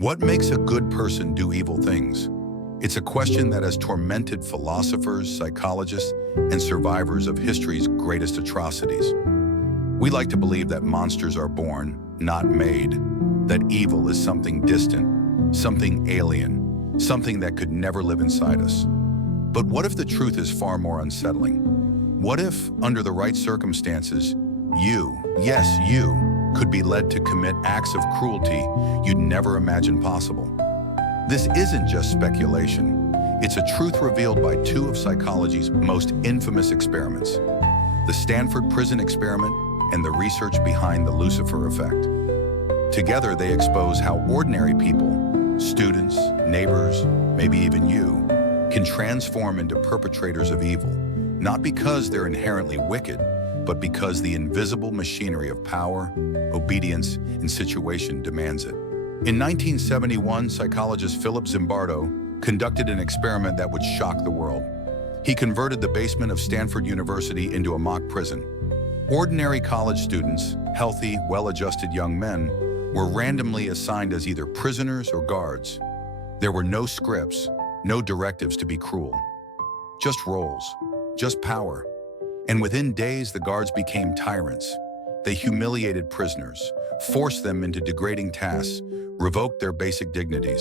What makes a good person do evil things? It's a question that has tormented philosophers, psychologists, and survivors of history's greatest atrocities. We like to believe that monsters are born, not made, that evil is something distant, something alien, something that could never live inside us. But what if the truth is far more unsettling? What if, under the right circumstances, yes, you, could be led to commit acts of cruelty you'd never imagined possible? This isn't just speculation. It's a truth revealed by two of psychology's most infamous experiments, the Stanford Prison Experiment and the research behind the Lucifer Effect. Together, they expose how ordinary people, students, neighbors, maybe even you, can transform into perpetrators of evil, not because they're inherently wicked, but because the invisible machinery of power, obedience, and situation demands it. In 1971, psychologist Philip Zimbardo conducted an experiment that would shock the world. He converted the basement of Stanford University into a mock prison. Ordinary college students, healthy, well-adjusted young men, were randomly assigned as either prisoners or guards. There were no scripts, no directives to be cruel. Just roles, just power. And within days, the guards became tyrants. They humiliated prisoners, forced them into degrading tasks, revoked their basic dignities.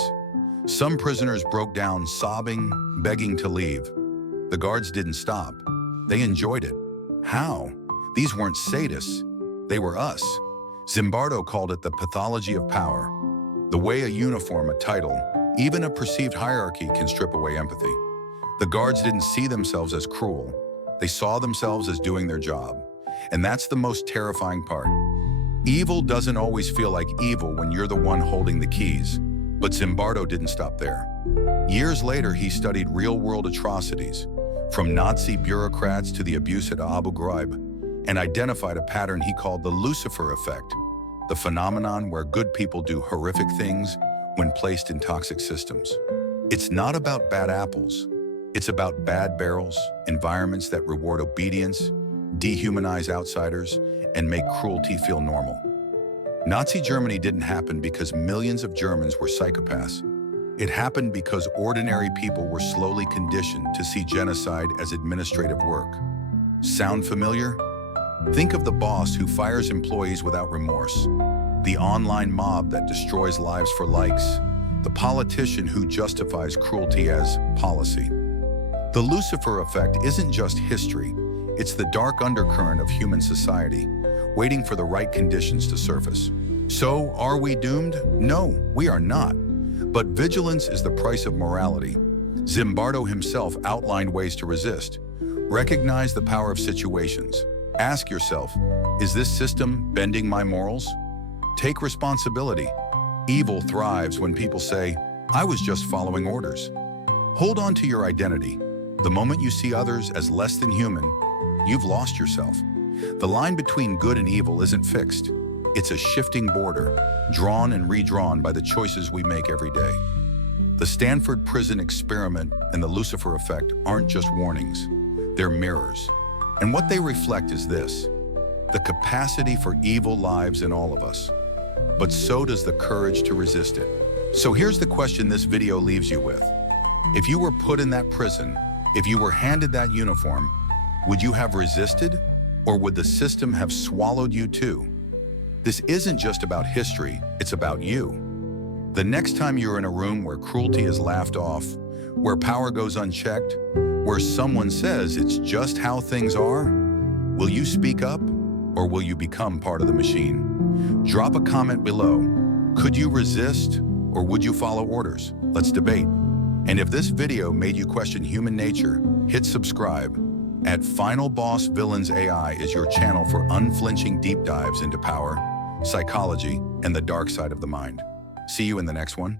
Some prisoners broke down, sobbing, begging to leave. The guards didn't stop. They enjoyed it. How? These weren't sadists. They were us. Zimbardo called it the pathology of power, the way a uniform, a title, even a perceived hierarchy can strip away empathy. The guards didn't see themselves as cruel. They saw themselves as doing their job. And that's the most terrifying part. Evil doesn't always feel like evil when you're the one holding the keys. But Zimbardo didn't stop there. Years later, he studied real-world atrocities, from Nazi bureaucrats to the abuse at Abu Ghraib, and identified a pattern he called the Lucifer Effect, the phenomenon where good people do horrific things when placed in toxic systems. It's not about bad apples. It's about bad barrels, environments that reward obedience, dehumanize outsiders, and make cruelty feel normal. Nazi Germany didn't happen because millions of Germans were psychopaths. It happened because ordinary people were slowly conditioned to see genocide as administrative work. Sound familiar? Think of the boss who fires employees without remorse, the online mob that destroys lives for likes, the politician who justifies cruelty as policy. The Lucifer Effect isn't just history, it's the dark undercurrent of human society, waiting for the right conditions to surface. So, are we doomed? No, we are not. But vigilance is the price of morality. Zimbardo himself outlined ways to resist. Recognize the power of situations. Ask yourself, is this system bending my morals? Take responsibility. Evil thrives when people say, I was just following orders. Hold on to your identity. The moment you see others as less than human, you've lost yourself. The line between good and evil isn't fixed. It's a shifting border, drawn and redrawn by the choices we make every day. The Stanford Prison Experiment and the Lucifer Effect aren't just warnings, they're mirrors. And what they reflect is this: the capacity for evil lives in all of us, but so does the courage to resist it. So here's the question this video leaves you with. If you were put in that prison, if you were handed that uniform, would you have resisted, or would the system have swallowed you too? This isn't just about history, it's about you. The next time you're in a room where cruelty is laughed off, where power goes unchecked, where someone says it's just how things are, will you speak up, or will you become part of the machine? Drop a comment below. Could you resist, or would you follow orders? Let's debate. And if this video made you question human nature, hit subscribe. At Final Boss Villains AI is your channel for unflinching deep dives into power, psychology, and the dark side of the mind. See you in the next one.